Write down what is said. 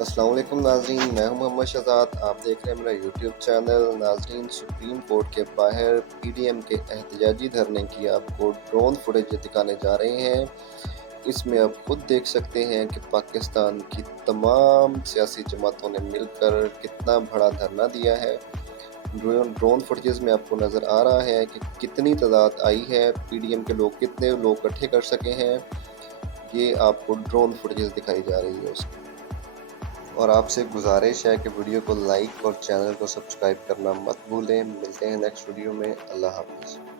अस्सलाम वालेकुम नाज़रीन, मैं हूं मोहम्मद शहज़ाद। आप देख रहे हैं मेरा यूट्यूब चैनल। नाज़रीन, सुप्रीम कोर्ट के बाहर पीडीएम के एहतजाजी धरने की आपको ड्रोन फुटेज दिखाने जा रहे हैं। इसमें आप खुद देख सकते हैं कि पाकिस्तान की तमाम सियासी जमातों ने मिलकर कितना बड़ा धरना दिया है। ड्रोन फुटेज में आपको नज़र आ रहा है कि कितनी तादाद आई है, पीडीएम के लोग कितने लोग इकट्ठे कर सके हैं। ये आपको ड्रोन फुटेज दिखाई जा रही है उसकी। और आपसे गुजारिश है कि वीडियो को लाइक और चैनल को सब्सक्राइब करना मत भूलें। मिलते हैं नेक्स्ट वीडियो में। अल्लाह हाफ़िज़।